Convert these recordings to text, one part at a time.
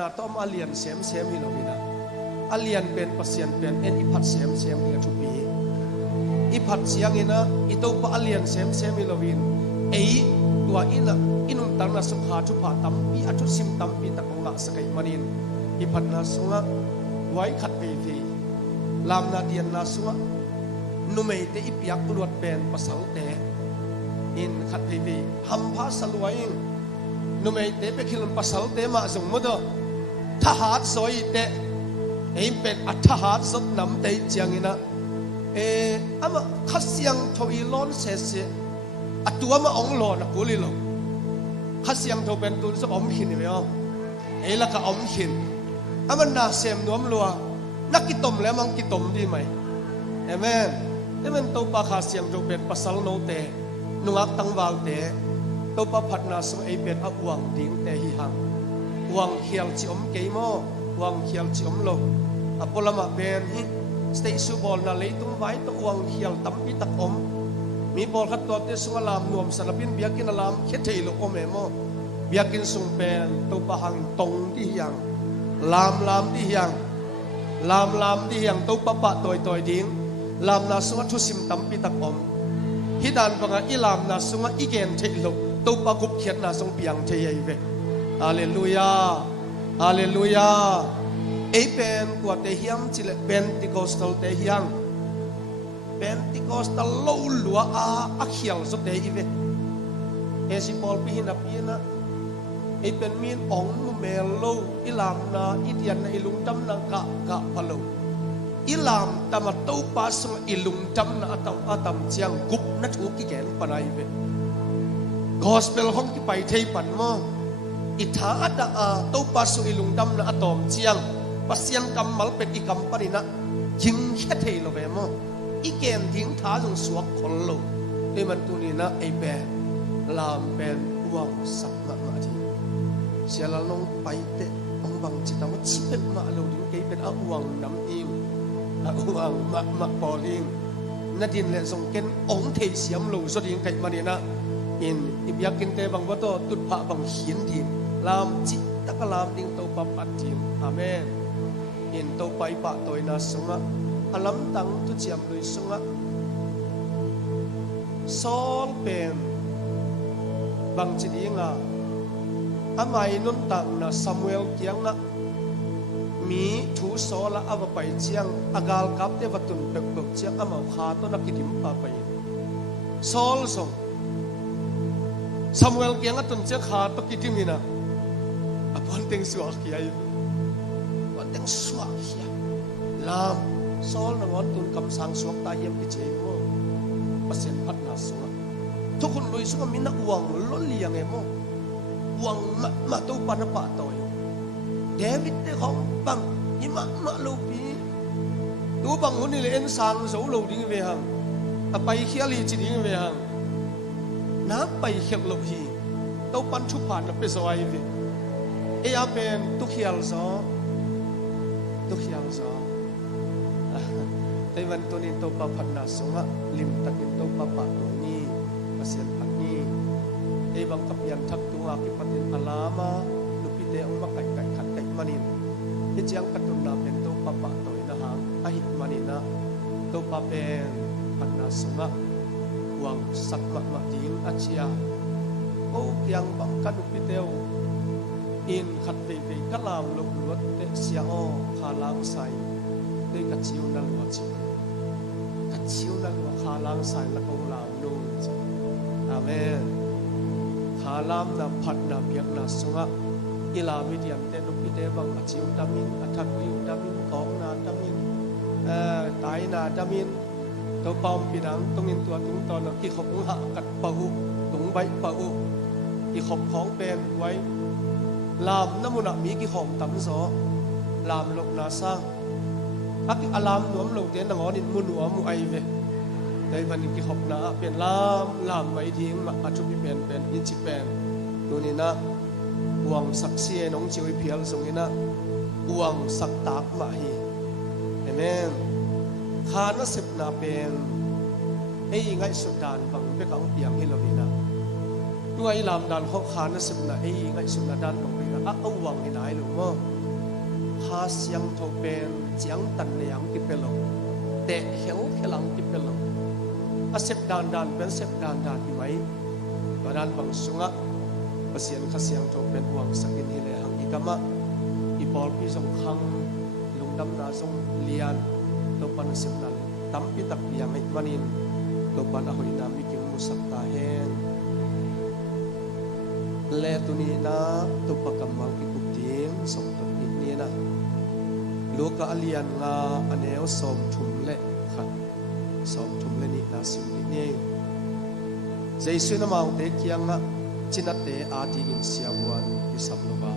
นาต้อมอาเลียนเสียมฮิโลวินาอาเลียนเป็นปัสยันเป็นเอ็นอิพัดเสียมฮิลทุปีอิพัดเสียงอินะอิตัวปะอาเลียนเสียมฮิโลวินตัวอินุมตังนาสุขาทุพาตัมปีอัตุสิมตัมปีตะกงะสกัยมันินอิพัดนาสุงะไว้ขัดไปทีลามนาเดียนนาสุงะนุเมย์เตอิปิยักลวดเป็นปัสสาวะเตอินขัดไปทีฮัมพาสลวยนุเมย์เตไปคิลปัสสาวะเตมาส่งมุดทหารสอยเตะเป็นอัทหารสดนำเตะเจียงนะอามาขัดเสียงทวีล้อนเสียอัตัวมาองหลอนะกูเลยหรอขัดเสียงทวีเป็นตัวสับอมหินนี่ไหมอ๋อแล้วก็อมหินอามันน่าเสียมนวมลัวนักกิตมแล้วมังกิตมดีไหมเอเมนนี่มันตัวปากขัดเสียงทวีเป็นปัสสาวะโนเตนุอักตังวาลเตตัวปากพัดนาสมัยเป็นอวงดิ้งเตหิหังวังเขียวจิอมเกยโมวังเขียวจิอมโลอพอลมาเป็นฮิสเตซูบอลนาเลยตุ้งไว้ตัววังเขียวตั้มพิตักอมมีบอลขัดตัวเตสุงลามนวมสารพินเบียกินลามเขตเทโลอมเอโมเบียกินสุงเป็นตัวปะหังตรงที่ยังลามที่ยังลามที่ยังตัวปะปะตัวดิ้งลามนาสุงทุสิมตั้มพิตักอมฮิดานปังอิลามนาสุงอีเกนเทโลตัวปะกุบเขียนนาสุงเปียงเทยเวฮาเลลูยาฮาเลลูยาเป็นกว่าเทียมจิเลเป็นติโกสตัลเทียมเป็นติโกสตัลโลลัวอาเขียวสุดเดียวสิบอลปีนับปีนะเป็นมีนองเมลโลอิลามนาอิเดียนอิลุงจำนังกะพะโลอิลามตามตัวปัสอิลุงจำนาตัมเจียงกุบนัทุกิเกนปนายเวกอสเปลห้องที่ไปเทปันมออิทาดาตัวปัสอิลุงดำนะอะตอมเจียงปัสยันกำมัลเป็นอีกำปนินะยิงแค่เทโลเวมอีเกนทิ้งท้าจงสวกคนโลนี่มันตัวนี้นะไอแบลามเป็นวังสักมาทีเสียละลงไปเตะองบังจิตามชิเป็นมาโลดิ้งเกเป็นอาวังน้ำอิงอาวังมาปอลิงนาดินและส่งเกนองเทเสียมโลสดิ้งไก่มาเนี่ยนะอินอิบยักกินเตบังวัตโตตุดพะบังเขียนทีมลามจิตตะกลามดิ้งโตปะปัดทีมอาเมนอินโตไปปะโตยนาสุงะอลัมตังตุเจียมลุยสุงะซอลเป็นบังจิตยิงะอามัยนุนตังนะซามูเอลเกียงะมีทูโซละอวไปเจียงอากาลกับเทวตุนเบิกเจียงอามาขาโตนักกิดิมปะไปซอลส่งซามูเอลเกียงะตุนเจียขาโตกิดิมินะอภันเต็งสวกยายวันเต็งสวกยาลามซอลนังวันตุนกำสังสวกตายเยี่ยมกิเจโมปัสยันพัดนาสุงะทุกคนลุยสุงะมินะอวงล้นเลียงเอโมอวงมาตัวปานปะตอยเดวิดเดของบังยิมะลูปีตัวบังหุ่นนี่เลยเอ็นสังโซโลดิ้งเวหังไปเขียลีจิดิ้งเวหังน้ำไปเขียลฮีตัวปันชุผ่านนับไปสวายเวเป็นตุขียลซอแต่วันตัวนี้ตัวปะพันนาสุงะลิมตักินตัวปะปะตัวนี้ปัสยันพันนี้บังกับยันทักตัวกิปตินอาลามาลุปิเตองมาไก่ขัดไก่มานินที่เจียงกัตุนนาเป็นตัวปะปะตัวนะฮะอาหิมานินะตัวปะเป็นพันนาสุงะวังสักมาดิ้งอาเชียโอ้ยังบังกัดลุปิเตออินขัดไปกะลามลุกลวดเตเสียอขาล้างใส่ด้วยกัดชิวนัลวัชิกัดชิวนัลวขาล้างใส่ละกงลามนุ่งอาเมนขาล้ามนับพัดนับเบียกนับสุงะอิลามิเดียมเตนุปิเตบังกัดชิวดามินอัฐกิวดามินของนาดามินตายนาดามินตัวปอมปีนังตรงนี้ตัวตรงตอนที่ขบหักกัดปะอุตรงใบปะอุที่ขบของเป็นไว้ลามน้ำมันมีกี่ของตั้มซอลามลกนาซาอักอลามหนวมลงเตียนนงอนินมุนหัวมุไอเวแต่วันนี้กี่ขบนาเป็นลามไว้ทิ้งมาอาชุบิเป็นอินจิเป็นตัวนี้นะวังสักเสียน้องเจียวเพียลส่งนี้นะวังสักตากมาฮีเอเมนข้าน่าสิบนาเป็นไงสุดานบังเพื่อเขาเปียงให้เราดีนะด้วยลามดันเขาข้าน่าสิบนาไงสุดาดันบังเพื่อ เอาวังให้นายหรือมั้งข้าเสียงทบเป็นเจียงตันเนียงที่เป็นหลงแต่เขียวเขลังที่เป็นหลงอาเสพดานเป็นเสพดานที่ไหมบาดานบางสุงะภาษาข้าเสียงทบเป็นวังสักินฮิเลหังอีกามะอีบอลพี่สงขังลุงดำนาสงเลียนตัวปันเสพนั้นตั้มพิตักเปียงไอ้มันอินตัวปันอหอยนามิกิมุสักตาเฮนเลตุนีนะตัวปากกำมังกิกุติงสมตุนินีนะลูกกะเลียนงาอันเอวสมทุมเละขัดสมทุมเละนี่นาสิมนี่ใจสุนมาอุเตกียงนะจินัตเตอาดิงินเสียวันกิสัมโนบา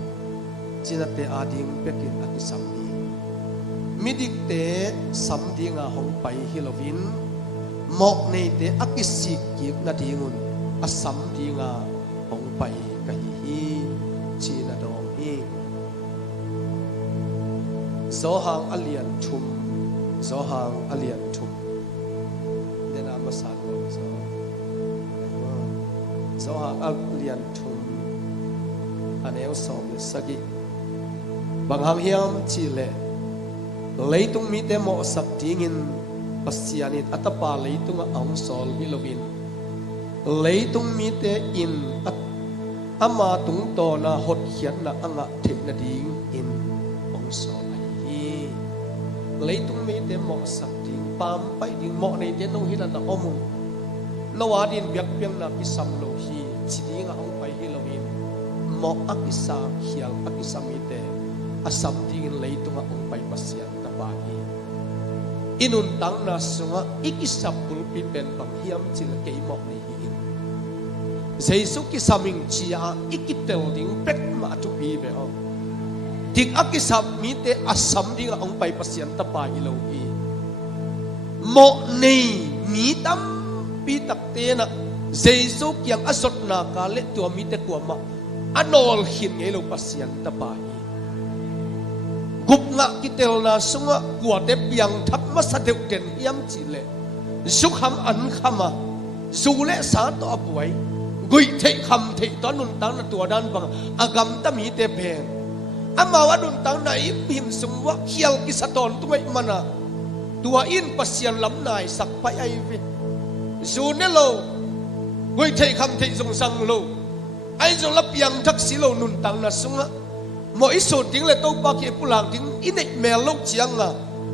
จินัตเตอาดิงเป็กินอกิสัมนีมิดิกเตสัมดิงาหงไปฮิโลวินหมอกในเตอกิสิกิบนาดิงุนอสัมดิงาหงไปกะฮิจีนาดองฮีโซฮังอเลียนทุมโซฮังอเลียนทุมเดนามาสานโลโซฮังอเลียนทุมอันเอวสอบสกิบางฮังเฮียมจีเลเลยตุงมีเตโมสักทิงินปัสยานิอัตปาเลยตุงอังสอลฮิโลวินเลยตุงมีเตอินอามาตุงโตนาหดเขียนนะอ่างเทนนาดิงอินองสอไอฮีเลยตุงมีเตหมอสักดิงปามไปดิงหมอในเตนงฮิลันนะอมุนนวาดินเบียกเปียงนากิสัมโลฮีจิดิงองไปฮิโลวินหมออักิสาเขียลอักิสามีเตอาสัมดิงเลยตุงองไปปัสยานตะบาฮีอินุนตังนาสุงะอิกิสับปุลปิเป็นบังเฮียมจิลเกยหมอในฮีJesus kisaming chia ikitel ding pek ma tu pi be o tik akisam mi te asam ding ong pai pasien ta pa hi lo hi mo nei mi tam pi tak te na Jesus kyang asot na ka le tu mi te ko ma anol hin nge lo pasien ta pa hi gup nga kitel na sunga kwa te piang thap ma sa deu den yam chi le sukham an khama su le sa to abuaiกุยเทคำเทตอนนุนตังนตัวด้านบังอากำตมีเตเพงอามาวันุนตังไหนพิมสมวะเขียวกิสตอนตัวมันนะตัวอินปัสยันลำนายสักไปไอวิสูเนโลกุยเทคำเทสงสังโลไอจงรับยังทักษิโลนุนตังนะสุงะมออิสุดิ้งเลยตัวปากเก็บปุลังดิ้งอินเอกเมลโลกเจียงอ่ะ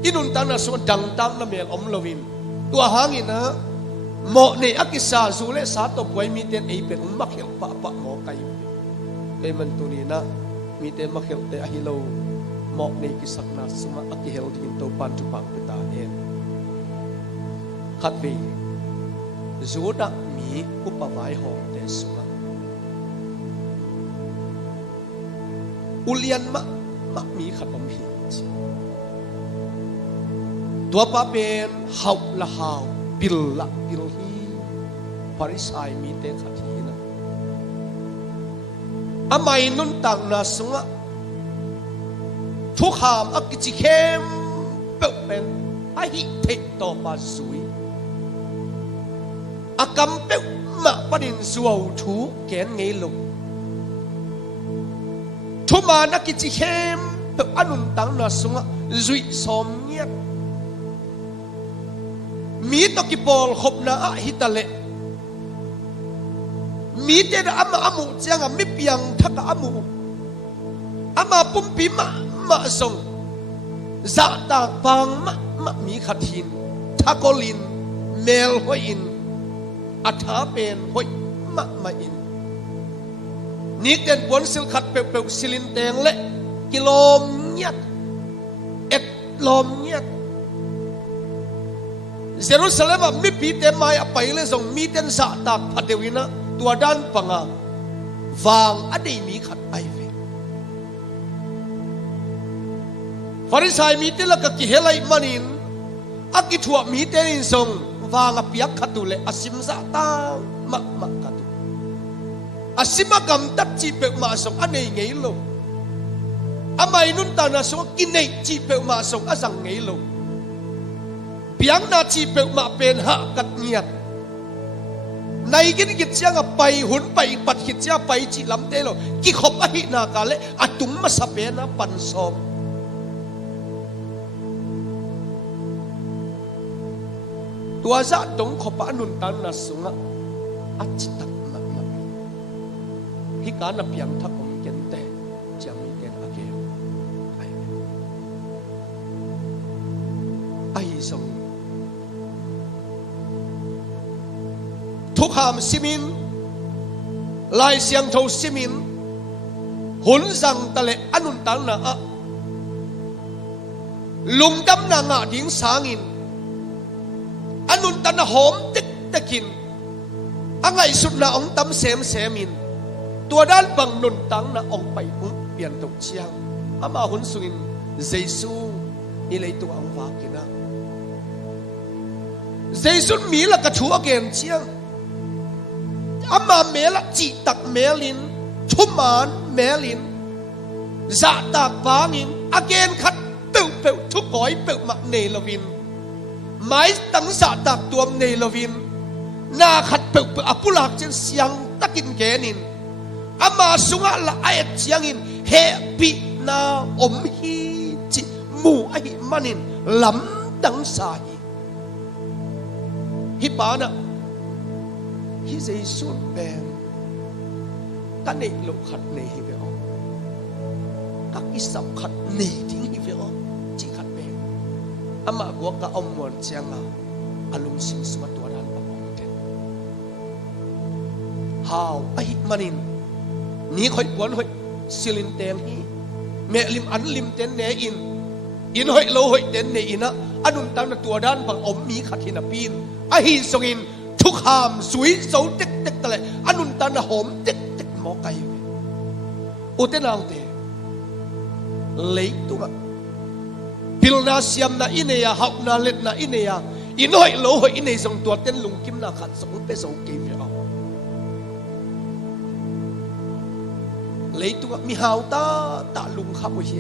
อินุนตังนะสุงดังตังนะเมลอมโลวินตัวหางินะหมอในอักิสาสูเลสาตบไว้มีเต็นไอเป็นมักเขลปะปะหมอไก่ไอมันตัวนี้นะมีเต็นมักเขลแต่อหิโลหมอในกิสักนาสมาอักิเฮลดินตัวปันจุปังเปตาเองขัดวีจูดะมีอุปบายหองเตสุมาอุเลียนมะมีขัดอมหิตัวป้าเป็นหาวละหาวปิลละปิลฮีปริสัยมีเตขัดฮีนะอาไม่นุนตังนาสงะทุกหามอักจิเข้มเป็นอาหิเทตอปาสุยอากำเป็มาปนินสวาวถูแกนเงลงทุมานักจิเข้มอนุนตังนาสงะจุยสมเงียมีตกิปอลขบนาฮิตาเลมีเจดอามาอามุเจียงมิเปียงทักอามุอามาปุ่มปีมาส่งซาตาปังมะมีขัดหินทากลินเมลหอยอินอัฐาเป็นหอยมาอินนี่เด่นบนสิลขัดเปลวสิลินแตงเละกิโลเมตรเอ็ดลมเมตรเยรูซาเล็มมีปีเต็มไม้ไปเลยส่งมีเต็นสะตากพัดเดวินะตัวด้านปังวางอดีมีขัดไอเวฟาริสัยมีเตละกะกิเฮลัยมันินอากิทัวมีเตนินส่งวางอภิยักขัดตุเลอาซิมสะตางมะขัดตุอาซิมะกำตัดจีเปมาส่งอันไหนไงโลอาไม่นุนตานาส่งกินไหนจีเปมาส่งอาสังไงโลเพียงนาจีเปมาเป็นหากัดเงียด ในกินกิจเสียงไปหุ่นไปปัดกิจเสียไปจีลำเตโลกิขบอหินากาเลอตุมมาสเปนะปันสอบตัวจะตรงขบอนุนตันนัสุงะอัจตักนักนักฮิการนับยังทักอมเกนเตจะมีเกนอาเกลไอสงทุกหามซิมินลายเสียงโทซิมินหุนสังตะเลอนุนตังนะอะลุงดำนางะดิ้งสางินอนุนตันหอมติกตะกินอังไงสุดนะองตำเสมเสมินตัวด้านบังนุนตังนะองไปอุ้งเปลี่ยนตกเชียงอามาหุนสุนเยซูนี่เลยตัวองวากินะเยซูมีละกระชัวเกนเชียงอามาเมลจิตักเมลินชุมานเมลินจะตักฟางินอาเกนขัดเปิวเปิวทุกก้อยเปิวมาเนลวินไม้ตั้งจะตักตัวเนลวินนาขัดเปิวเปิวอปุลักเจนเสียงตะกินเกนินอามาสุงะละไอเจียงินเฮปินาอมฮีจิมูไอมันินลำตั้งสายฮิปานะฮิเจสุนเป็นกันในโลกขัดในฮิเวอกักอิสับขัดในทิ้งฮิเวอจีขัดเป็นอามากัวกะอมวันเชียงอาลุงสิงสมัตัวนั้นปะปองเด็ดฮาวไอมันินนี่คอยกวนคอยสิลินเตงฮีเมลิมอันลิมเตนเนอินหอยโลหอยเตนเนอินะอนุนตันตัวด้านบังอมมีขัดหินปีนไอฮิสกินทุกหามสวยโสติกติกตะเลยอนุนตันหอมติกติกหมอไก่อุตนางเตเล็กตัวพิลนาเซียมนาอินเนียหักนาเล็ดนาอินเนียหอยโลหอยอินเนียส่งตัวเต้นลุงกิมนาขัดสมุนเปโซเกมเอาเล็กตัวมีหาวตาลุงขับไปเช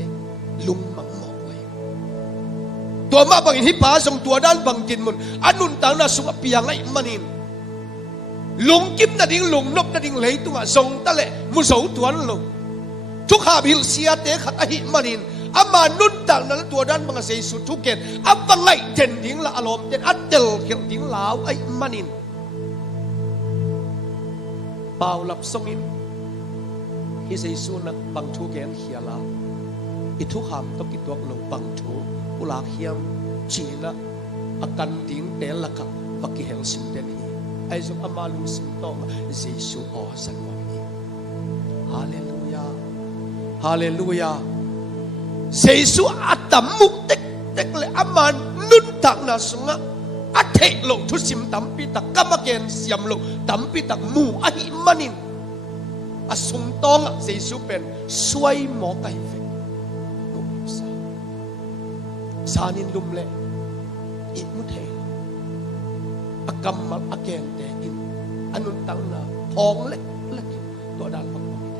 ลุงมังหมอกเลยตัวมาบังฮิปาส่งตัวด้านบังจินมุนอนุนตังนาสุกปียังไงมันินลุงกิมนาดิ้งลุงนบนาดิ้งเล็กตัวส่งตะเละมุสาวตัวนั้นลงทุกหาบิลเซียเตะขัดอหิมันินอามานุนตังนั้นตัวด้านบังเสยสุดทุกเกตอับบังไงเจนดิ้งละอารมณ์เจนอัดเดลเขียนดิ้งลาวไอมันินเปล่าหลับส่งอินฮิเซซูนักบังทูเกนเฮียลาอิทุกหามต้องกิตัวลงบังทูอุลาเฮียมจีนะอากันดิ้งเตลักวักเฮลสินเดนฮีไอซุอามาลุสินโตมาเยซูออสันวามีฮาเลลูยาฮาเลลูยาเยซูอัตมุกเต็กเต็กเลยอามานุนตักนาสุงะอัตเทโลทุสิมตัมปิตักกามเกนเสียมโลตัมปิตักมูอหิมันินอาสงตองเยซูเป็นช่วยหมอไก่เฟกมุสาสานินลุมเล่อิมุเทอากำมักอเกนเตอินอนุนตังนาทองเล็กเล็กตัวด้านบังบังเต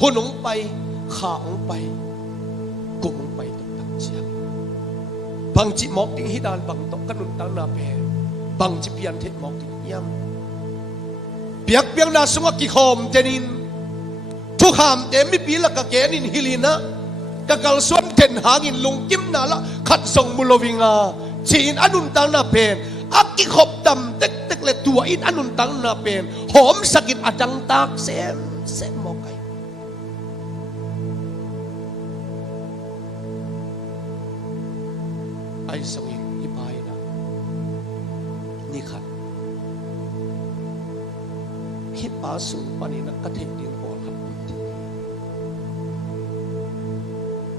หุ่นองไปขาองไปกุมองไปตกตังเชียงบังจิมอกติงฮิดานบังตกกนุนตังนาเพบังจิเปียนเทมอกติงยำเปียกเปียงนาสงกิโคมเจนินทุกหามเตมิปีละกะเกนินฮิลินะกะกัลส่วนเทนหางินลุงกิมนาละขัดส่งมุลวิงาจีนอนุนตังนาเป็นอักกิขบดำเต็กเต็กเลยตัวอินอนุนตังนาเป็นหอมสกิดอจังตากเสมมอกไก่ไอสงินฮิปายนะนี่ขัดฮิปาสุปานินะกะเทดิงโอขัด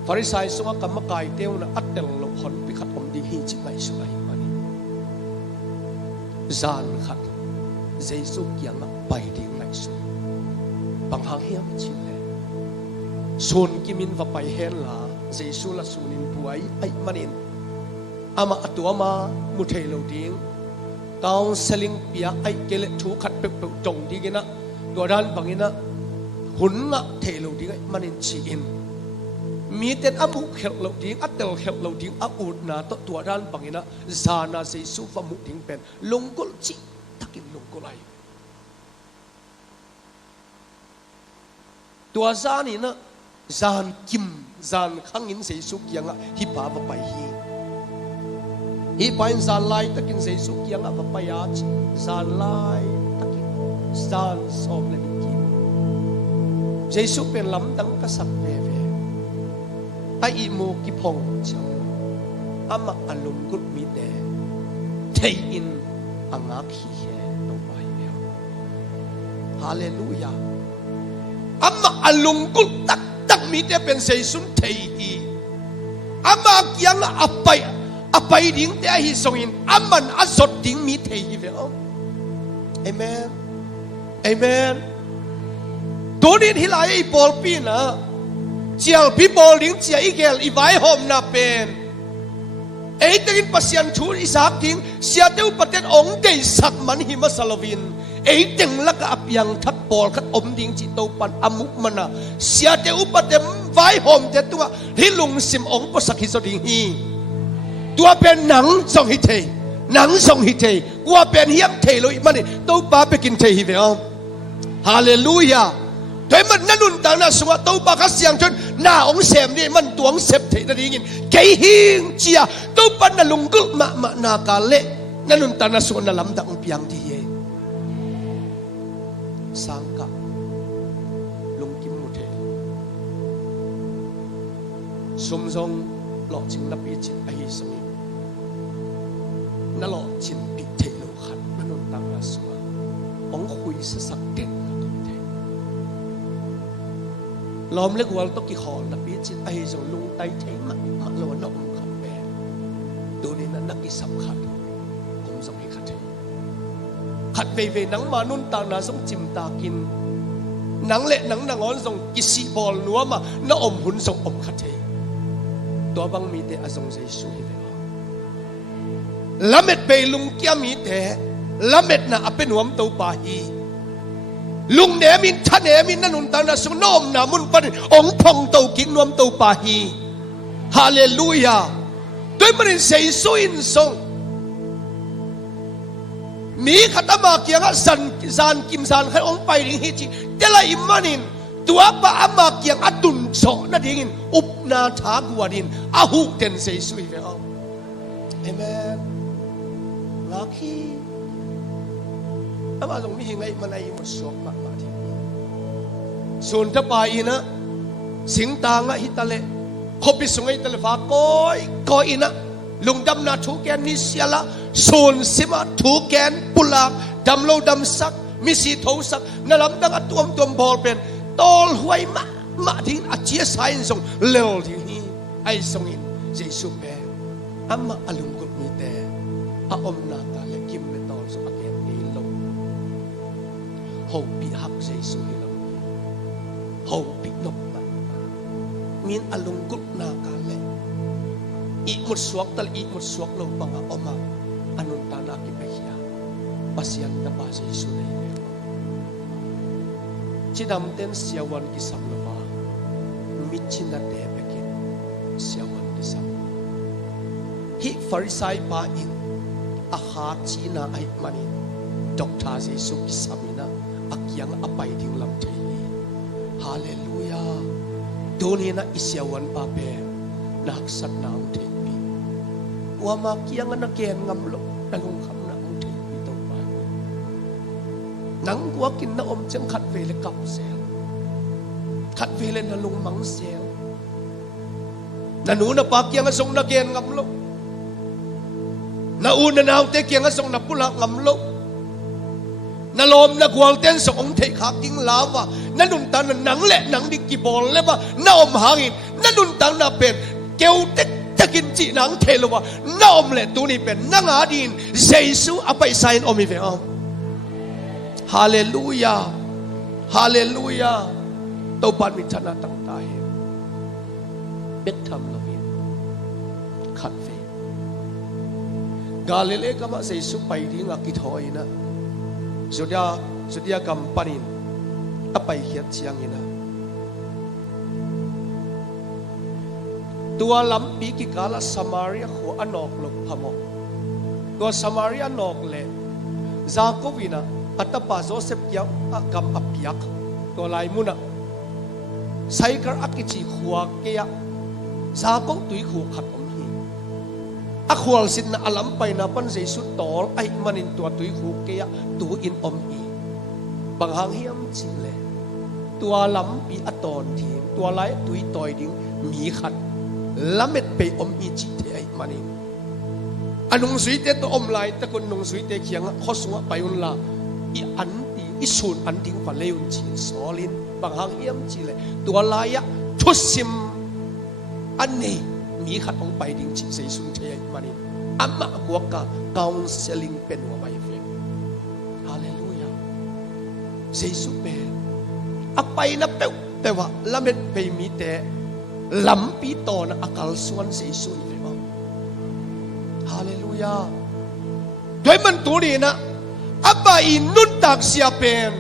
ฟาริสัยสงฆ์กรรมกายเตียวนะอัดเดลลงขนปิขัดอมดีฮีจิไงสุไงมันจานขัดเยซูเกียงไปดีไงสุบางหางเฮียมชิเลส่วนกิมินว่าไปเฮลลาเยซูละสุนินป่วยไอมันอินอามาตัวมามุเทโลดิงกาวเซลิงเปียไอเกลทูขัดเปิกจงดีกันนะตัวด้านบางอินะหุ่นละเทโลดิงไอมันอินชีอินมีแต่อามุเขลเราดิ้งอัดเดลเขลเราดิ้งอาอูดนาตัวด้านบางนะซานาเซซูฟามุดิ้งเป็นลงกุลจิตัก takin lung ko lai tua zan ni na zan kim zan khangin sei su kianga hi pa va pai hi pain zan lai takin sei su kianga va pai a zan lai takin zan som le ki Jesu pen lam dang ka sak ve ve ai i mo ki phong chang ama alum gut mi de thei in anga khi he no pai ve hallelujah ama alum gut tak tak mi de pen sei sun thei hi ama kyang apai ding te hi songin aman azot ding mi thei hi ve amen amen Donin hilai bol pina chial pi bol ding chia igel I vai hom na pen ei tengin pasian thu isak ding sia teu patet ong dei sak man hi masalovin ei teng laka apyang that bol khat om ding chi to pan amuk mana sia teu patem vai hom te tua hilung sim ong posak hi so ding hi tua pen nang song hi thei nang song hi thei kwa pen hiam thei loi mani to pa pekin thei hi ve hallelujah Tôi mình năn nôn tang na suwa tàu ba khát siang chun na ông xem đi mình tuang xếp thế na đi ngin cái hiên chia tàu ba na lung gul ma na cả lệ năn nôn tang na suwa na lam ta ông piang đi ye sang cả lung kim một thế sum song lọ chinh na bị chinh ai sum na lọ chinh bị thế lo khát năn nôn tang na suwa ông hui sa sắc kết lom leg wal to ki khol na pi chin ai zo lung tai thei ma lo na khat be do ni na ki sam khat kum zo ki khat ve nang ma nun ta na song chim ta kin nang le nang na ngon zong ki si bol nuwa ma na om hun zong om khat thei to bang mi te azong sei su hi ve lamet be lung kya mi te lamet na apenuam to pa hi lung ne min than ne min nanun ta na sung nom na mun pan ong phong tàu king nom tàu pa hi hallelujah tôi mình sei su in song mi khatama kianga san kim san khai ong pai ring hi chi tela imanin tua pa ama kiang atun so na dingin up na tha guanin ahu ten sei su ve amen lucky ama zong mi hingai manai mo sok ma thi sun ta pa ina sing ta nga hitale khopi sungai tale fa ko ina lungdam na thu ken ni siala sun sima thu ken pulak damlo dam sak mi si tho sak na lam dang atuam bol pen tol huai ma ding a chia sain song lel thi hi ai song in jesu pe amma alung gut mi te a om na ta le kim me tol so again ni lo ho bi hak jesu hi lo ho bi nok ma min alung gut na ka le I mut suak lo panga oma anun ta na ki pe hiya pasian ta pa jesu le chidam ten siawan ki sam lo ba michina te pekin siawan ki sam hi farisai pa in a ha china ai mani doctor jesu ki samina akyang apai ding lam thei hallelujah doni na isiawan pa pe nak sat na thei pi wa ma kyang na ken ngam lo nang kham na thei pi to pa nang kwa kin na om chang khat ve le kap sel khat ve le na lung mang sel na nu na pa kyang song na ken ngam lo na un na naw te kyang song na pula ngam lo na lom na gwal ten song ong thei khak king lawa na nun ta na nang le nang dik ki bol le ba na om hangin na nun ta na pen keu tek takin chi nang thelowa na om le tu ni pen na nga din jesu apai sign omi ve hallelujah hallelujah to pan mi thana tang tai bet tham lovin khat ve galile kama jesu pai ringa ki thoi na Sudia kampanin apai hiat siang ina tua lampi ki kala Samaria ho anok lo phamo tua Samaria nok le ซาโควินะอัตปาโจเซฟยากำอับยักตัวลายมุนะไซกระอักกิจิขวาเกียซาโคตุยขวขัดอมฮีอักวลสินนะอลัมไปนะปันเจสุตอลไอมันอินตัวตุยขวเกียตัวอินอมฮีบางหางเฮียมจิเลตัวลำปีอัตอนทีตัวลายตุยต่อยดิ้งมีขัดละเม็ดไปอมฮีจิเทไอมันอินอันนุ่งสุยเตตัวอมลายแต่คนนุ่งสุยเตเขียงข้อสวะไปอุนละอีอันตีอีสูนอันดิ้งฝันเลวจีนสอลินบางหางเฮียมจิเลตัวลายะทุสิมอันนี้มีขัดองไปดิ้งจีเซซุนเทไอมันอินอามากัวกาคาวน์เซลิงเป็นหัวใบเฟกฮาเลลูยาเซซุเป็นอไปนับแต่ว่าละเม็ดไปมีแต่ลำปีโตนะอากาศส่วนเซซุนเฟกฮาเลลูยาด้วยมันตัวนี้นะอับอินนุนตักเสียเป็น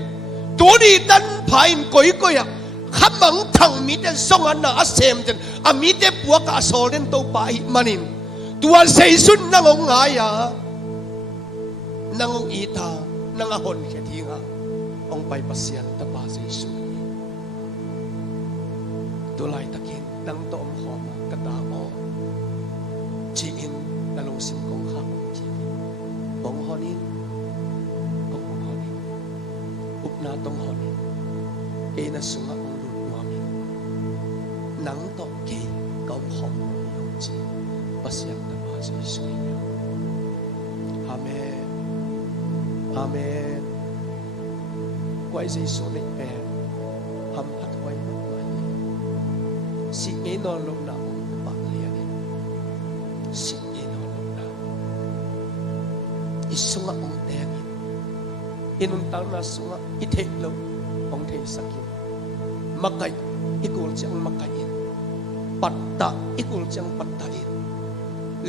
ตัวนี้ดันพายน์ก้อยขมังทั้งมีแต่ส่งอันน่ะเซมจนอามีแต่พวกอาโซเลนตัวไปมันินตัวเซซุนนั่งงายานั่งอีตานั่งหอนแค่ที่งาองไปปัสยันตะปาเซซุนตัวลายตะกินนั่งโตมหอมกระตาออจีอินตะลงสิมกงข้างจีบงฮอนินบงฮอนินอุปนาตงฮอนินเอนัสุงะองลุนวามินนังโตเกกอมหอมยงจีปัสยันตะปาเซซุนอาเมนอาเมนไว้เซซุนเองทำพัดไว้หมดเลยสิเอนอนลงหน้าองค์ปากเลียนสิเอนอนลงหน้าอิสุงะองเตงอินุนตังนาสุงะอิเทโลองเทสักินมักไกอิกุลจังมักไกอินปัตตะอิกุลจังปัตตะอิน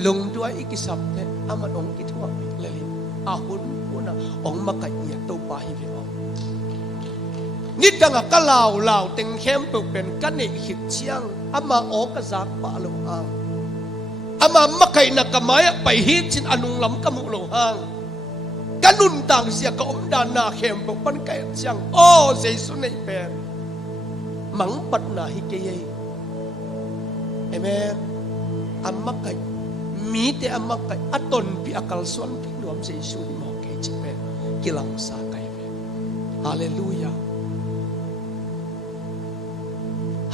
ลงด้วยอิกิสับเตอามันองกิทวะเลลินอาหุนหุนะองมักไกอิยตัวปาฮิเวอนี่ดังกะลาวเต็งเข้มปลุกเป็นกันในหิดเชียงอามาโอกะจากปะโลหางอามามักไกนักกะไม้ไปฮิจินอนุงลำกะมุโลหางกันนุนต่างเสียก็อมดานาเข้มปลุกปันไก่เชียงโอ้เจสุนัยเป็นมังปัดนาฮิเกยเอเมนอามักไกมีแต่อามักไกอัตนพิอักลส่วนพินวมเจสุนิมอกเกจิเป็นกิลังสาไกเวฮาเลลูยา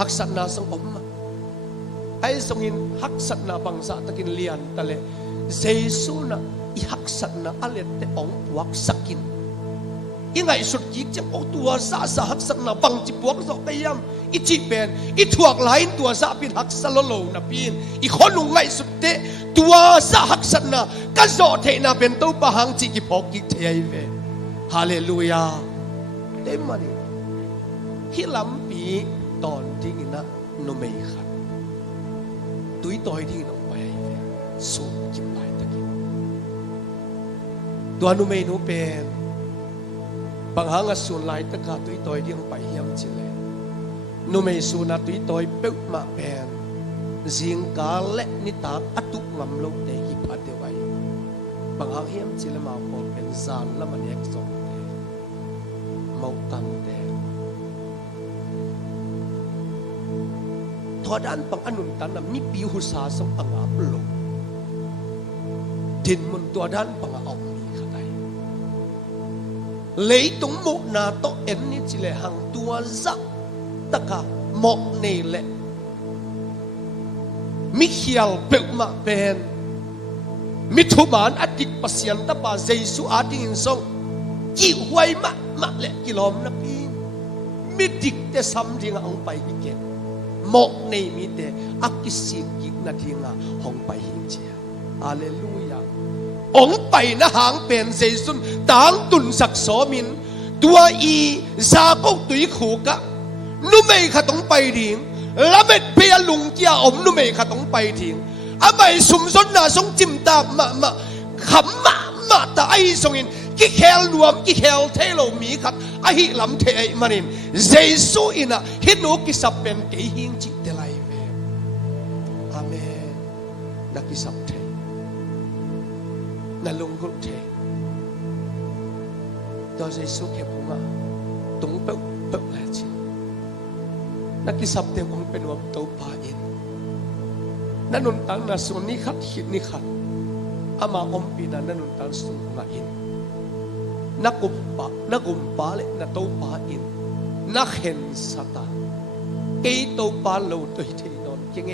ฮักสัตนาสังอมไอ้สงินฮักสัตนาบังสะตะกินเลียนตะเลเจสุนะอีฮักสัตนาอเลตเตองวักสักินอีไงสุดจิกจะเอาตัวซาฮักสัตนาบังจิบวกสอกยามอีจิเป็นอีถวกไหลตัวซาปินฮักสโลโลนะปีนอีคนลุงไงสุดเตตัวซาฮักสัตนาก็โซเทนาเป็นตัวปะหังจิกิพอกิเทียเวฮาเลลูยาเต็มมันที่ลำปีตอนที่นะนุเมย์ขัดตุยต่อยที่น้องไปสูงจิบไหลตะกี้ตัวนุเมย์นุเป็นบางหางสูนไหลตะกาตุยต่อยที่น้องไปเยี่ยมจิเลนุเมย์สูนตุยต่อยเปิดมาเป็นจิงกาเล็นิตาอัตุงำลงเตกิพัดเดไว้บางหางเยี่ยมจิเลมาพอเป็นซานละมันเอกสองเตเมากันเตทอด้านปังอนุนตันมีปิวสาสงอังอาปลงดินมันตัวด้านปังเอามีขนาดเลยตรงมุนาโตเอ็นนี่จิเลหังตัวซักตะกาหมอกเนเลมิเขียวเปิลมาเป็นมิถุมานอดิตปัสยันตะปาเจสุอาดินทรงกี่หวยมะเละกิโลมนะพี่มิดิกแต่ซ้ำที่งเอาไปอีกแก่หมอกในมีแต่อักษิณกิกนาทีงาห้องไปหินเจียอาเลลูยาองไปนะหางเป็นเจสุนต่างตุนสักโสมินตัวอีซาโกตุยขู่กะนุเมย์ขัดต้องไปดิ่งละเม็ดเปียลุงเจียอมนุเมย์ขัดต้องไปดิ่งอาไปสุมสนนาสงจิมตามาขำมาตาไอสงินกิเคลรวมกิเคลเทโลมีขัดไอหิลำเทไอมันนินเจสุอินะฮิโนกิสับเป็นเกหิงจิตเตไลเวอาเมนนักกิสับเทนัลุงกุเท ตัวเยซูเข็บงาตรงเป๊ะเป๊ะเลยจินักกิสับเต็มองเป็นวันตัวป่าอินนั่นนุนตังน่ะส่วนนี้ขัดหินนี่ขัดอามาอมปีนั้นนั่นนุนตังส่วนงาอินนักกุมปาเลยนักตัวป่าอินนักเห็นสัตว์เกี่ยตัวป่าโลตัวที่นอนยังไง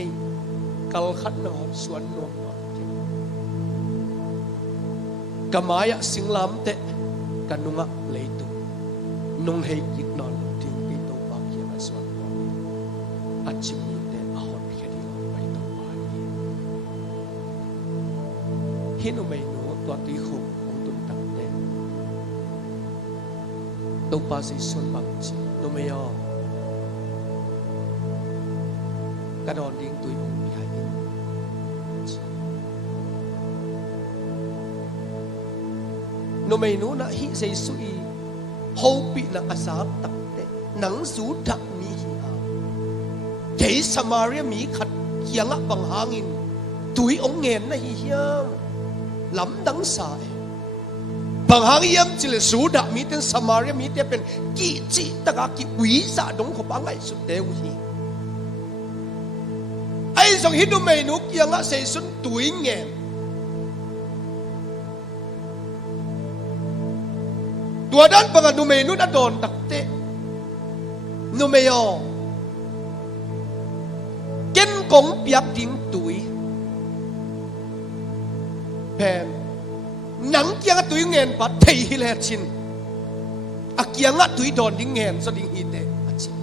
กัลขัดนอนส่วนนอนกมายสิงลามเตะกันนุงะเลยตุนุงให้กิดนอนทิ้งที่ตัวป่าเขียนส่วนนอนอาชีพนี้เตะอาหอนแค่เดียวไปตัวป่านี้ฮินุไม่รู้ตัวตีขุมของตุนตังเตะตัวป่าสิส่วนบางจีนุไม่ยอมกระดอนดิ้งตุยองค์ใหญ่นุไม่รู้นะฮิเซซุยฮาวปีนะอาสาตักเตหนังสูดักมีฮิอาเจสมาเรียมีขัดเคียงะบังหางินตุยองเงินนะฮิเฮียมลำดังสายบังหางินจิเลสูดักมีเต็นสมาเรียมีเต็นเป็นกิจิตะกากิวิสาดงขบังไอสุดเดวฮีไอ้สองฮินุไม่รู้เคียงะเซซุนตุยเงินตัวด้านปังนุเมนุนโดนตักเตนุเมยอเก็นกงเปียกดิ้งตุยแผ่นหนังเกียงตุยเงินปัดเทฮิเลชินอาเกียงตุยโดนดิ้งเงินสดิ้งฮีเตอชิน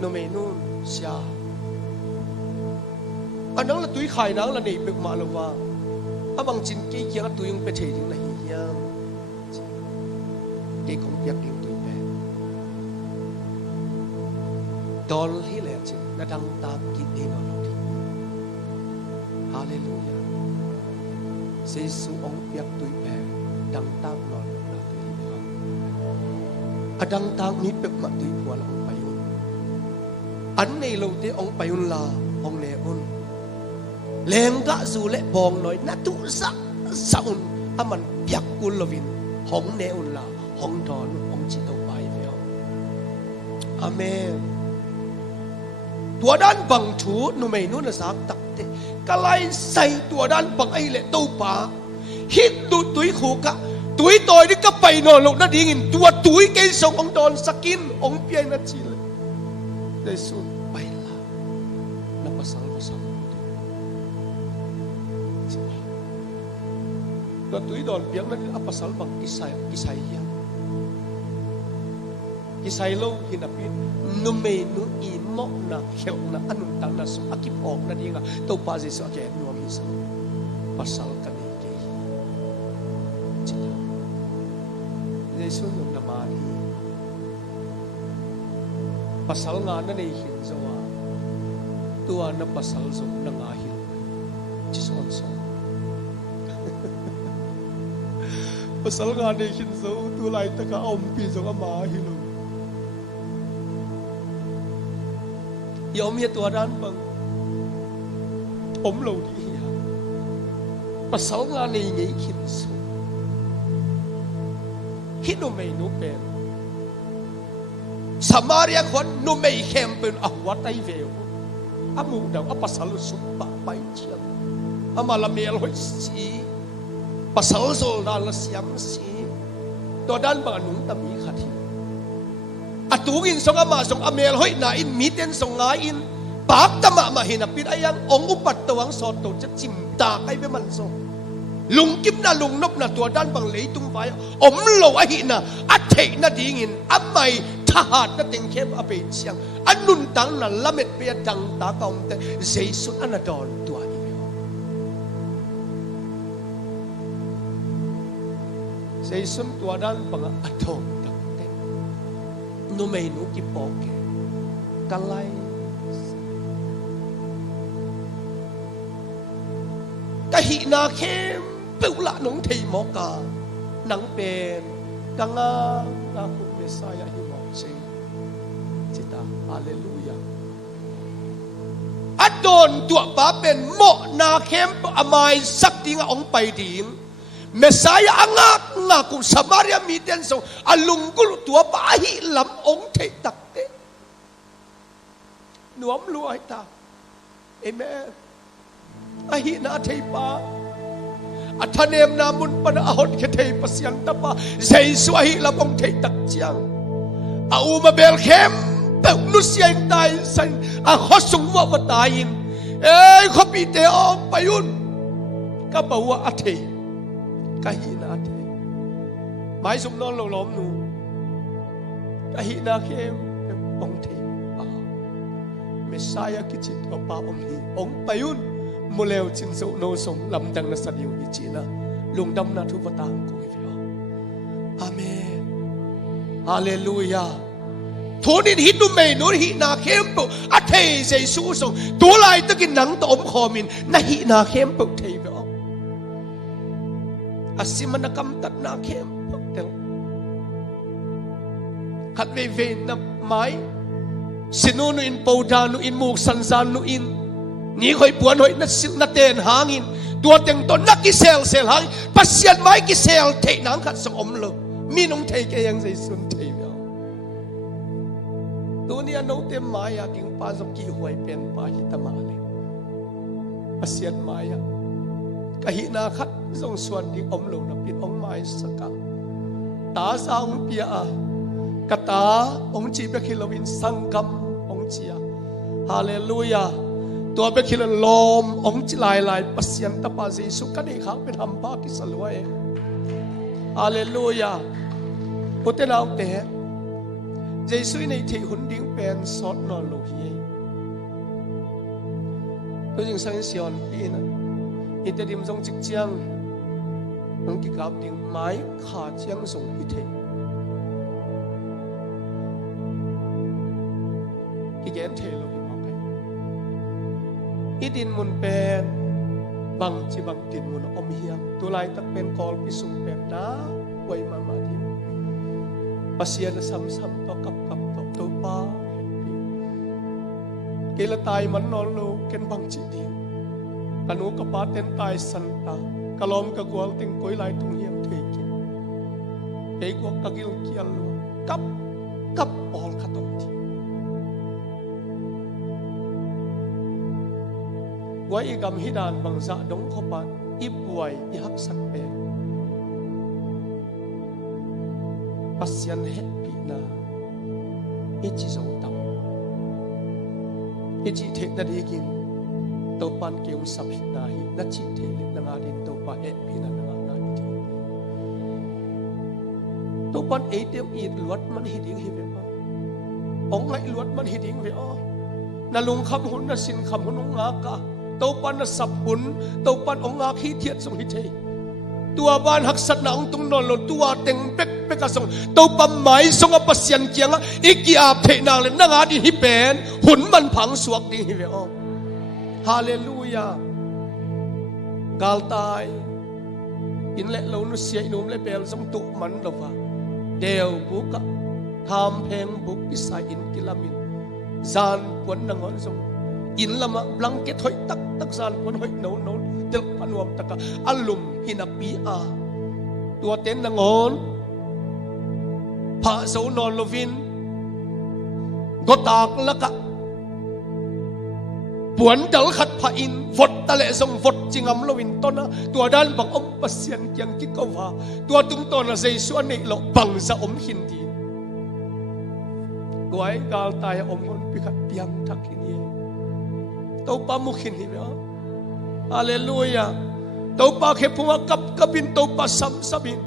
นุเมนุนเสียอันนั้นละตุยไข่นังละนี่เป็นมาลว่าอาบังจินเกียงตุยงไปเทดิ้งละฮียามเด็กของเปียกดิ้งตุยแปดอลฮิเลจินนาดังตามกินเองเราทีฮาเลลูยาเซซูองเปียกตุยแปดังตามนอนเราตุยฟังอดังตามนี้เป็กมาตุยหัวเราไปยุนอันในเราเตองไปยุนลาองเนอุนเลงกะสูเละบองหน่อยนัตุสักสังอามันเปียกกุลวินหงเนอุนลาหงดอนองจิตไปเดียวอาเมนตัวด้านบังถูนุไม่นุนสักตักเตกลายใส่ตัวด้านบังไอเละตู้ป่าฮิตดูตุยขู่กะตุยต่อยนี่ก็ไปนอนลงนั่นดีงินตัวตุยเกยส่งองดอนสกินองเปียนัดชิลได้สุดไปละนับภาษาตัวตุยดอนเปียนั่นอัปสาลบังกิไซยังกิไซโลหินาปินนุเมนุอีมอกนะเขียวนะอนุตังนะสุอากิปออกนะดีงะตัวปาเจสอาเกนนัวมิสภาษากันเองจิตเยซูนุนมาลีภาษางานนั่นเองหินจวาตัวนับภาษาสมนังอาหินจิสอนสอนภาษางานเองหินโซตัวลายตะกะอมปีจงอามาหิลุยอมเมียตัวด้านบังอมเหล่านี้ภาษางานในไงหินสูฮิโนไม่นุเป็นสมาเรียคนนุไม่เข้มเป็นอวัตไอเวลอามูดาวภาษาลุสุปะไปเชียงอามาละเมียลอยสีภาษาโซดาลเสียมสีตัวด้านบังนุนตมีขัดอตูกินสงอามาสงอเมลหอยนาอินมีเต็นสงงาอินปากตมะมาเห็นปิดอายังองอุปัตตวังสอดตัวจะจิมตาไอเวมันสงลุงกิบนาลุงนบนาตัวด้านบังเลยตุ้มไปอมโลอหินะอัเทนาดีงินอัมไม่ทหารนาเต็งเข้มอเปเชียงอันนุนตังนั่นละเม็ดเปียดังตากอมแต่เจสุอันดอนตัวอีเวเจสุนตัวด้านบังอัตโตนุไม่นุกิปอกกันไลกะหินาเข้มเปิลละน้องเทมอกาหนังเป็นกังอาคุณเมสายาฮิมอกเชจิตาฮาเลลูยาอัดโดนตัวป้าเป็นโมนาเข้มอามายสักดิ้งองไปดิ้ง Messiah angak nga kung Samaria miten so alunggul tua bahi lam ong thei takte nuam luai ta amen ahi na thei pa athanem namun pan ahot ke thei pasian tapa Jesu ahi lam ong thei tak chiang a uma bel khem pe nu siang tai san a khosung wa watain khopi te om payun ka bawa athei kahi na the mai sum non lo lom nu kahi na khem ong the Messiah kichit ko pa om hi ong payun muleo chin so no som lam dang na sadiu hi china lungdam na thu patang ko hi amen hallelujah thonin hi nu me no hi na khem po a thei Jesu so tu lai takin nang to om khomin na hi na khem po thei ve asimana kam tat na khem tel khat ve ve na mai sinu nu in powda nu in muk san san nu in ni khoi puan hoi na sil na ten hangin tua teng to na ki sel sel hang pasian mai ki sel thei nang khat so om lo mi nong thei ke yang sei sun thei ya tu ni ano te maya king pa zok ki huai pen pa hi tama le pasian maya kahi na khat zong suan ding om lo na pin ong mai saka ta sa ong pia a kata ong chi be khilowin sangam ong chia hallelujah tua be khilon lom ong chi lai lai pasian ta pa Jesu ka ni khang pen ham pa ki salwa e hallelujah poten ang te Jesu nei thei hun ding pen sot no lo hi to jing sang sion pi na ite dim jong chik chiang ang ki kap ding mai kha chiang song hi the ki gen the lo hi ma kai idin mun pen bang chi bang tin mun om hiam tu lai tak pen kol pi sum pen na wai ma ma dim pasian sam sam to kap kap to pa ke la tai man no lo ken bang chi ding kanu ka pa ten tai san ta kalom ka gwal ting koi lai tung hiam thei ke ei ko ka gil kial lo kap kap all khatom thi wai gam hidan bang za dong kho pa i buai i hak sak pe pasian happy na i chi zo tam i chi the na di kin to pan ke um sap na hi na chi the le na nga din to pa happy na nga na di to pan e te i luat man hi ding hi ve pa ong lai luat man hi ding ve o na lung kham hun na sin kham hun nga ka to pan na sap hun to pan ong nga khi thiat song hi thei tua ban hak sat na ong tung non lo tua teng pek pek ka song to pam mai song a pasian kianga iki ap the na le na nga di hi pen hun man phang suak ding hi ve o hallelujah gal tai in le lo nu sia inum le bel song tu man lo wa deu buka tham pheng buk isai in kilamin zan pon na ngon song in lama blanket hoi tak tak zan pon hoi no no tel panuam taka alum hinapi a tua ten na ngon pha so non lovin gotak laka puan dal khat pha in vot ta le song vot chingam lovin tona tua dan bang om pasian kyang ki kawa tua tum tona Jesu ani lo bang za om hin di guai gal tai om on pi khat piang thak ni to pa mu khin hi ba hallelujah to pa khe punga kap kapin to pa sam sabin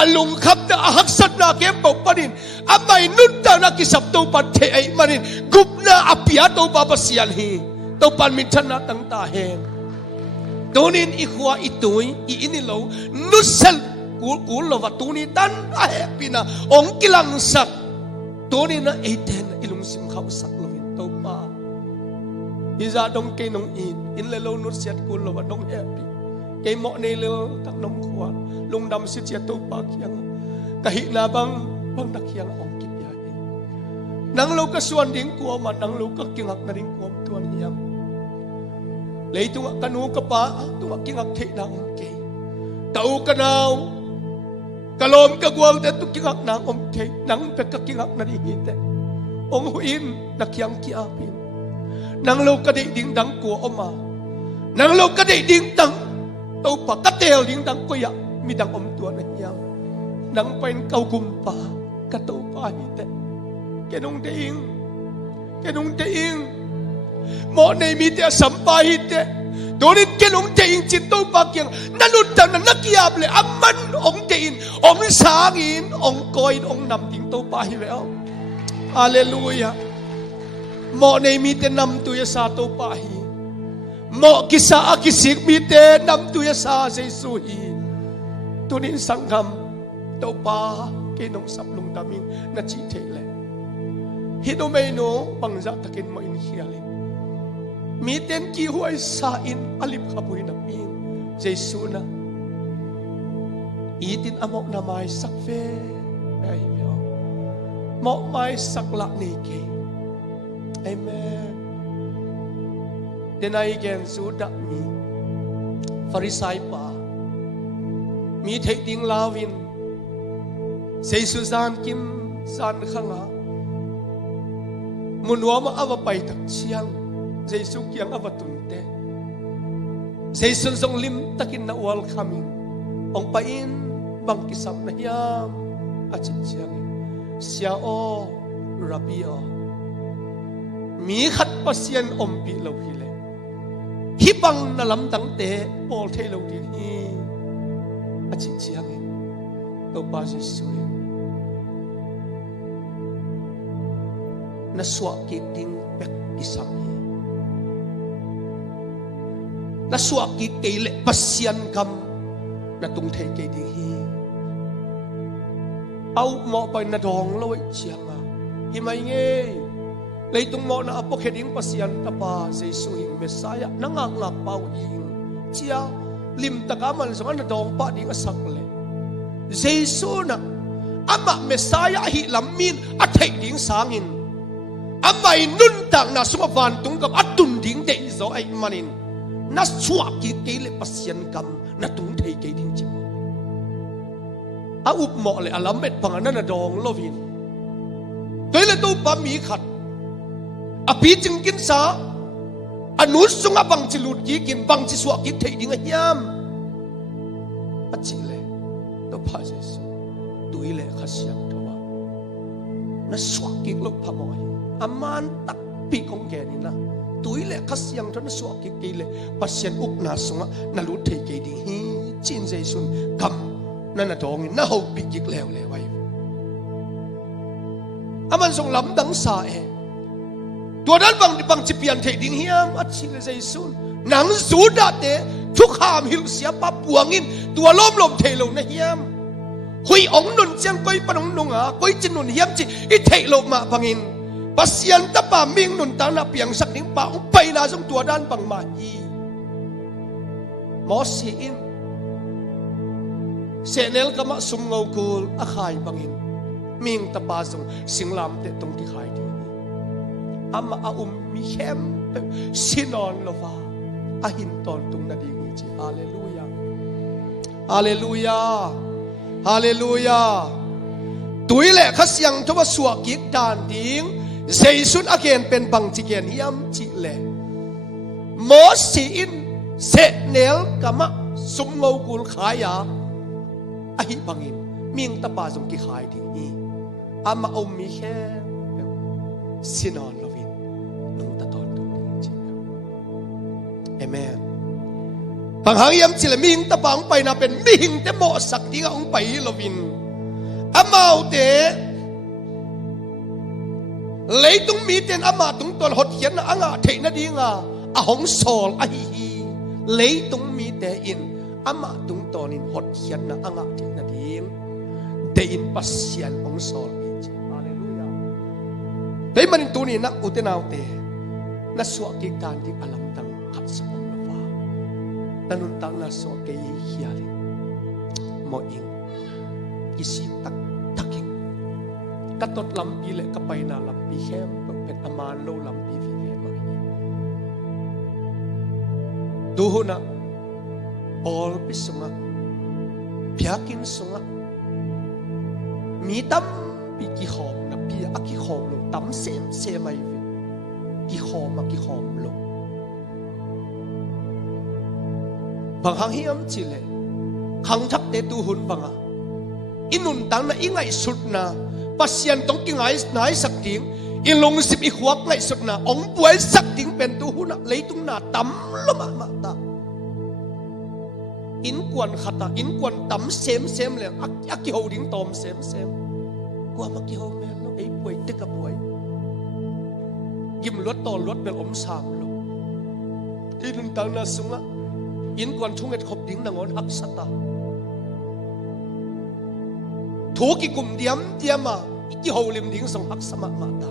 alung khap da ahak sat na kem po panin amai nun ta na ki sap to pa the ai manin gup na apia to pa pasian hi to pan min than na tang ta hen tonin i khwa i tui i inilo nusal kul lo wa tuni tan a happy na ong kilang sat tonin na 18 ilung sim khau sak lovin to pa iza dong ke nong in le lo nut siat kul lo wa dong happy ke mo ne le tak nom khwa lung dam si chia to pa kyang ka hi na bang dak kyang ong kip ya in nang lo ka suan ding ko ma nang lo ka kingak na ding ko tuan hiam leitung kanu ka pa tu kingak the na ong ke tàu cái nào cái lom cái quang để tụi kia nang om thế nang pe cái kia na đi thế ông huin na kiang kia pin nang lâu cái đinh đắng của ông mà nang lâu cái đinh đắng tàu pa cái tèo đinh đắng của ya mi đắng om tua na hiam nang pen kau gumpa cái tàu pa thế cái nông đinh mọi này mi thế sắm pa thế đối với cái ông tiền chỉ tàu pa kiang năn lụt tao năn kiam le amman ông tiền ông sáng in ông coi ông nằm tiếng tàu pa vậy không Hallelujah mọi này mi thế nằm tu sa tàu pa mọi kisah kisik mi thế nằm tu sa Giêsu hi tu nín sang ngam tàu pa cái nông sập lung tamin na chỉ thế lệ hino may no bằng giá takin mo in hialin mi ten ki huay sa in alip kapoy na pin Jesu na itin amok na may sakve ay veo mo may sakla ni ke amen denay gen suda mi farisay pa mi thấy tiếng lavin Jesu zan kim zan khanga munwa ma ava pai tak chiang Jesu kiang ava tunte Jesu zong lim takin na wal kami ong pain bang kisam na hiam achit chiang sia o rabbi o mi khat pasien om pi lo hile hi bang na lam dang te pol the lo din hi achit chiang to pa Jesu na suwa ki ting pek kisam hi na suwa ki keile pasian kam na tung thei ke ding hi au mo pa na dong loi chianga hi mai nge leitung mo na apok heding pasian ta pa Jesu hi Messiah na ngak ngak pau ing chia lim takaman so na dong pa ding asak le Jesu na ama Messiah hi lamin a thei ding sangin amai nun tang na suma van tung kam atun ding de zo ai manin na chua ki kele pasien kam na tung thei ke ding chi a up mo le alam met pangana na dong lovin toile to pa mi khat a pi ching kin sa anu sunga bang chi lut ki kin bang chi suak ki thei ding a hiam a chi le to pa Jesu tuile khasiang thowa na suak ki lok pa mo aman tak pi kong ke ni na tuile khasiang thon suak ki ki le pasien uk na sunga na lut thei ke ding hi chin Jesu kam na na dong na ho pi ki lew le wai aman song lam dang sa e tua dan bang chi pian thei ding hiam a chi le Jesu nang zu da te thuk ham hil sia pa puangin tua lom thei lo na hiam hui ong nun chang koi panong nunga koi chin nun hiam chi I thei lo ma bangin pasian ta pa ming nun ta na piang sak ding pa ong pai na jong tua dan bang ma hi mo si in senel kama sum ngau kul a khai bangin ming ta pa jong singlam te tong ki khai di ama a mi hem sinon lova a hin ton tung na ding chi hallelujah hallelujah hallelujah tuile khasiang thowa suak ki dan ding Jesu again pen bang chiken hiam chi le mo si in se nel kama sum ngau kul khaya a hi bangin ming ta pa jong ki khai ding ni ama om mi khe sinon lovin nung ta ton tung ding chi amen bang hang yam chi le ming ta pang pai na pen ming te mo sak ding ong pai lovin amau te leitung mi ten ama tung tol hot hian na anga theina dinga a hong sol a hi hi leitung mi te in ama tung tonin hot hian na anga theina ding te in pasian hong sol mi hallelujah te manin tu ni na utenaw te na suak ki kan di alam tang khat sa pom lova nanun tang na so ke hiali mo ing isi tak katot lampi le kapay na lampi hem pet aman lo lampi vive mai duho na all pisunga biakin sunga mi tam pi ki hom na pi a ki hom lo tam sem mai ki hom lo bang hang hiam chile khang thak te tu hun banga inun tang na ingai sut na pasian tong ki ngai sak ting in long sip i khuak ngai sut na ong puai sak ting pen tu hun leitung na tam lama ma ta in kwan khata in kwan tam sem le aki holding tom sem kwa ma ki ho me lo ei puai te ka puai gim lot tol lot bel om sam lo inun tang na sunga in kwan thunget khop ding na ngon hak sata thoki kum diam ma ki holim ding song hak sama ma ta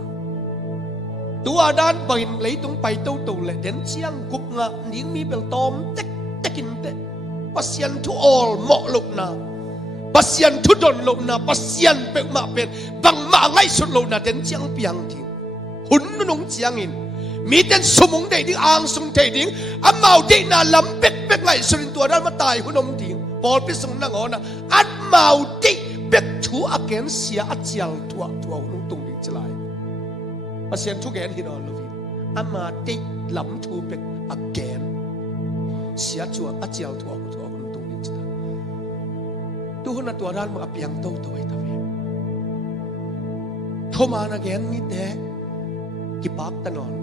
tu adan bain leitung pai to le den chiang gup nga ning mi bel tom tekin te pasian thu all mo luk na pasian thu don luk na pasian pe ma pen bang ma ngai sut lo na den chiang piang ting hun nung chiang in mi ten sumung dei ding ang sung thei ding amau dei na lam pek ngai surin tua dan ma tai hunom ding pol pi sung na ngona at mau dei pek thu again sia achial tua hunung tung ding chlai pasian thu gen hin on lovin ama dei lam thu pek again sia chua achial tua hunung tung ding chlai tu huna tua dan ma apiang to ai ta ve thoma na gen mi te ki pak tanon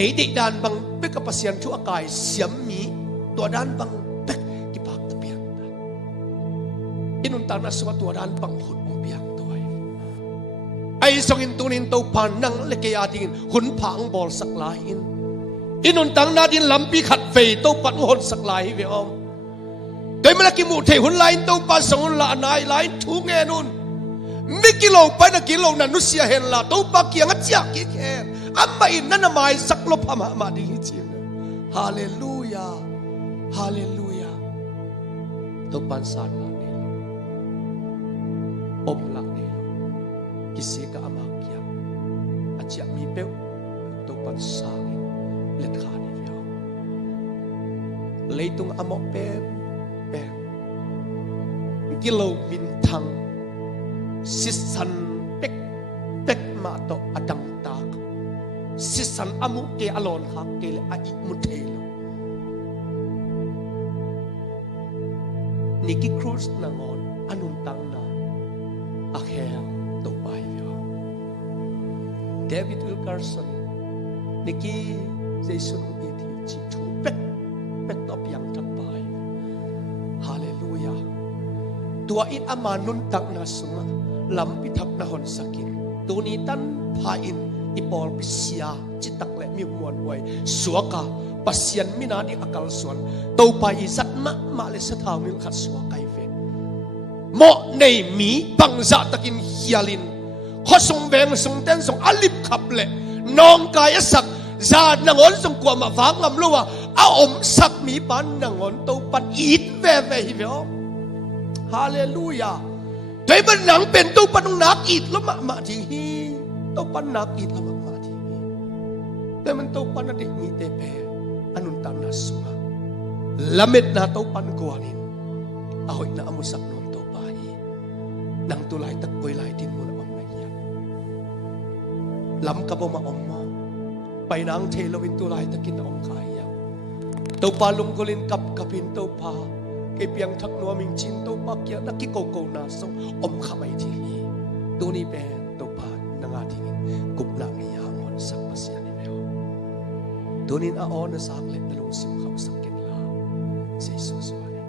ấy đi đàn bằng biết các bác sĩ chú akai xiêm mi tua đàn bằng bek cái bác tập biang inun ta na suat tua đàn bằng hụt ông biang tôi ai song in tunin tàu pan nang le ke adin hun phang bol sak lai inun tang na din lampi khat ve tàu pan hon sak lai ve om cái mà cái mũ thể hun lai tàu pan song la nai lai thu nghe nun mi kilo pa na kilo na nusia hen la tàu pa kiang achia ki khe amma inna na mai saklo phama ma di chi hallelujah hallelujah to pan san la ne om la ne kisi ka ama kya achia mi pe to pan sang let kha ni vio leitung amo pe kilo min thang sisan pek ma to adang ta sisan amu ke alon hak ke le ai muthelo niki cross na ngon anun tang na a kher to pai vio David Wilkerson niki Jesus i thi chi thu pek to piang thak pai hallelujah tua in amanun tang na sunga lampi thak na hon sakin tuni tan pha in ipol pisia chitak le mi muan wai suaka pasian mina di akal suan to pa izat ma le sa thau mil khat suwa kai ve mo nei mi bangza takin hialin khosung beng sung ten sung alip khap le nong kai sak za nangon sung kwa ma wang ngam lowa a om sak mi pan nangon to pan it ve hi ve hallelujah dei ban nang pen to pan nak it lo ma thi hi to pan nak it lo ma thi te man to pan dik ni te pe anun tan na sunga lamet na to pan kuanin ahoy na amusak non to pa hi nang tulay tak koy lai tin mo na om na yan lam ka bo ma om mo pai nang thelowin tulay takin na om kaya to pa lungkulin kapin to pa kay piang thak no ming chin to pa kya nakiko na so om khamai thi hi tu ni pe to pa nanga thingin kup na ngiya on sak pasya ni meo tunin a on sa sak le talung sim khau sakin la Jesus wani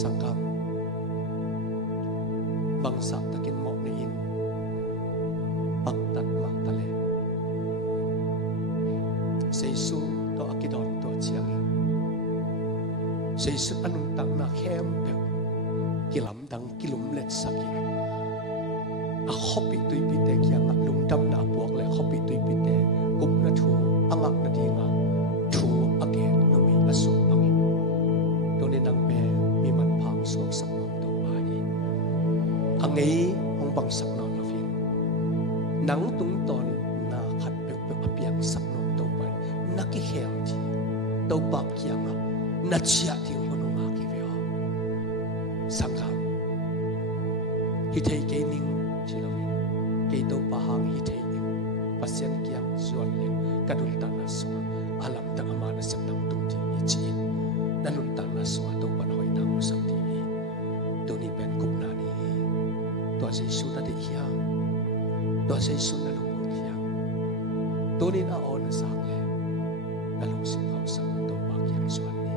sangkam bangsa takin mo ni in pagtat magtale Jesus to akidon to chiang Jesus anun tang na khem pe kilam dang kilum let sakin a hopi tui pite kyang lung dam na puak le hopi tui pite kup na thu angak na dinga thu again no mi asu pangi to ni nang pe mi man phang suak sak nom to pai angai ong bang sak nom la fin nang tung ton na khat pe apiang sak nom to pai nakki khem tàu bạc kiang à nát chia tiếng hồn ông ngã kêu sang kham hi thấy cái nín chỉ là cái tàu bạc hàng hi thấy nín pasien kiang suan lên kadul tanah suan alam tak amana senang tung tinggi cin nanun tanah suan tàu pan hoi nang sang tinggi doni pen kup nani tua Yesus tadi hiang tua Yesus nalung hiang doni na on sang le nalung sim kau sang tàu bạc kiang suan ni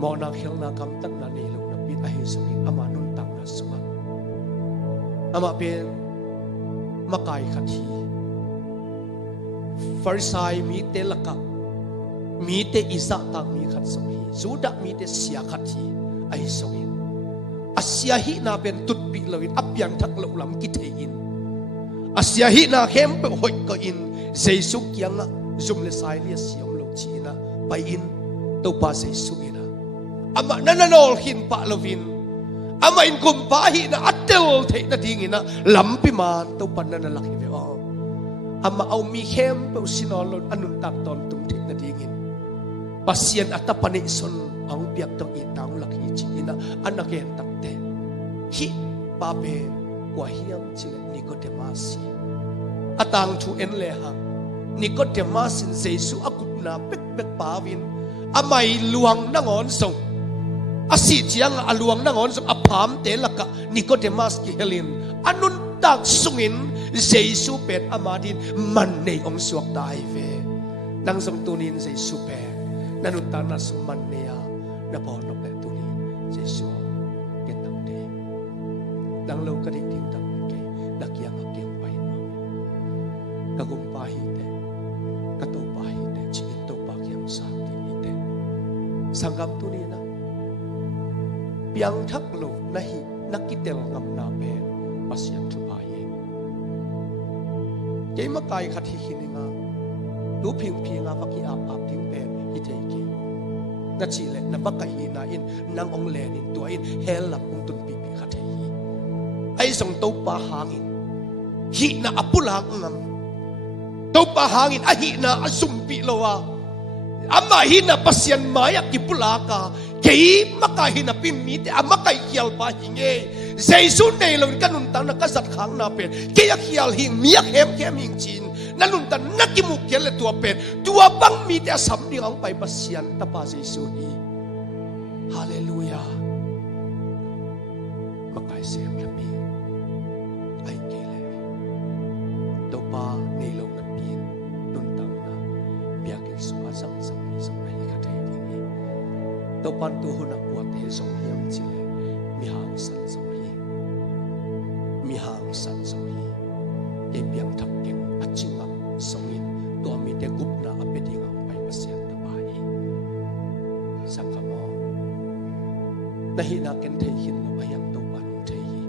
mau nak hiang nak kam tan nani lung napit ahi sungin ama nun tang na suan ama pen makai khathi Farisai mi te laka mi te isa tak mi khat sohi zuda mi te sia khathi ai sohin asia hi na ben tut pi lawin apyang thak lo lam ki thein asia hi na hem pe hoi ko in jesu kyanga zum le sai le siam lo china pai in to pa jesu ina ama nananol hin pa lovin ama in kum pa hi na atel the na ding ina lampi man to pan na laki ve o ama au mi hem pe sinol anun tak ton tum thik na ding in pasien atapani son ang piak to i tang laki chi ina anaken takte hi pa pe kwa hiam chi Nicodemus atang thu en le ha Nicodemus in jesu akup na pek pek pawin amai luang na ngon song asi chiang aluang na ngon song apham te laka Nicodemus ki helin anun tak sungin jesu pet amadin man nei ong suak dai ve nang song tunin jesu pe nanun ta na sung man neya na bon nok le tunin jesu ken nang de nang lo ka di ting tang ke dakyang akyang pai ma ka gum pa hi te ka to pa hi te chi to pa kyang sa ti hi te sangam tunin na piang thak lo na hi nakitel ngam na pe pasyan thu pa ye ke ma kai khathi hininga du phing phinga paki ap ap ting pe hi te ki na chi le na ba kai na in nang ong le nin tu in hel lam ong tun pi pi khathi ai song to pa hangin hi na apulang ngam to pa hangin a hi na asum pi lowa ama hi na pasyan maya ki pulaka kei makai na pin mi te amakai kial pa hinge jesu nei lo kanun ta na kasat khang na pen ke ya kial hing miak hem kem hing chin nanun ta nakimu kel le tua pen tua bang mi te asam ding ang pai pasyan ta pa jesu hi hallelujah makai sem la pi ai ke le to pa nei lo na pin nun tang na biak ke su asang sang ni sang pai ka te ding to pan tu huna wa te song hiam chi le mi hang san song hi mi hang san song hi e piang thak ken achinga song in to mi te gup na apeding ang pai pasyan ta ba hi sakamo na hi na ken thei hin lo ayang to pan thei hi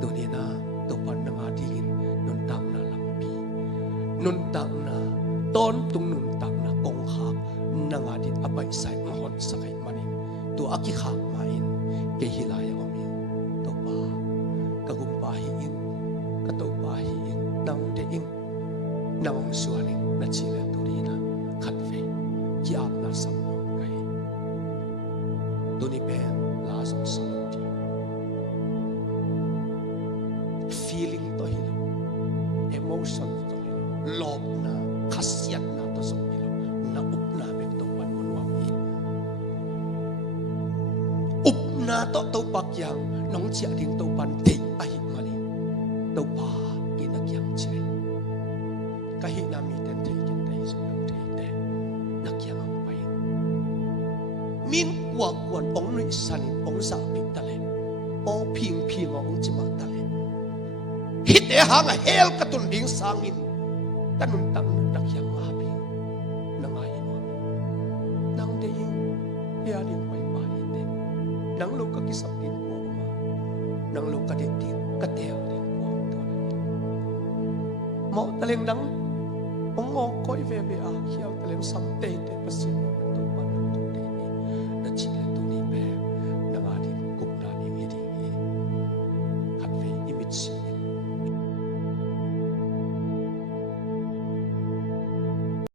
to ni na to pan na nga ding nun tang na lampi nun tang na ton tung nun tang na kong khak na nga din apai sai hon sakai manin to aki khak ma in ke hilaya omi to pa kagum pa hi in ka to pa hi in nang de in nang suaning na chile to ri na khat ve ki ap na sam no kai to ni pen la som sam ti feeling to hilo emotion to hilo love na khasiat na to som hilo na up na mek to pan on wa hi up na to pak yang nong chia ding to pan te a hi mali to pa ki na kyang che ka hi na mi ten te kin dai su nang te te na kyang ang pai min wa kwan ong ni san ong sa pi ta le o phing phing ong chi ma ta le hit e hang a hel ka tun ding sangin tanun tang na kyang a pi na nga in wa nang de ing ya ding pai pa hi te nang lo ka kisap din ko ma nang lo ka din ka teo din ko to na mo taleng nang ong koi ve ve a hiao taleng sam te te pasya